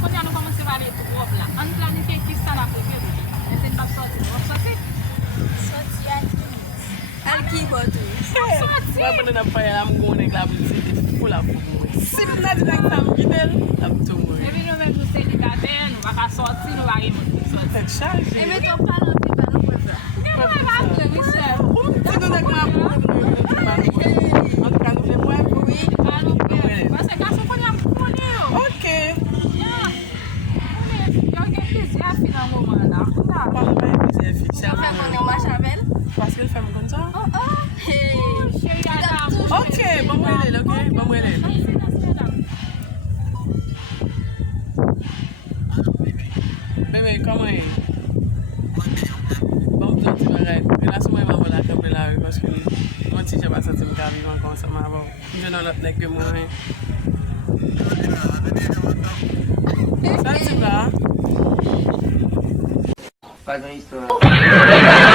Quando eu não comecei a valer tudo, lá, antes lá ninguém quis estar lá primeiro. Eu tentei sortir, vou sortir. Sortir aqui. Aqui, boto. Sortir. Why put it up fire? I'm going to grab it full of food. Sim, not like some giddle. I'm too much. Eu vim no meio do centro da terra, não vai sortir, não vai sortir. É charge. E me tô falando que vai no pueblo. Eu vou levar a tua, Michel. Você não é que Oui. Você gasta com a mulher. Ok. Eu quero dizer, afinal, vou mandar. Parle pas avec les filles. Você vai fazer uma chavel? Parce qu'elle fait comme ça. Oh, oh. Hey. Ok, vamos ele, ok? Vamos ele. Bébé, comment est? Vamos dar um bagay. Relasyon mwen mwen la kempe la we paske mwen ti jaba sa ti mka vivan kon sa mwen avon. Je nan lot nek ke mwen. Sa ti ba? Pas dans l'histoire.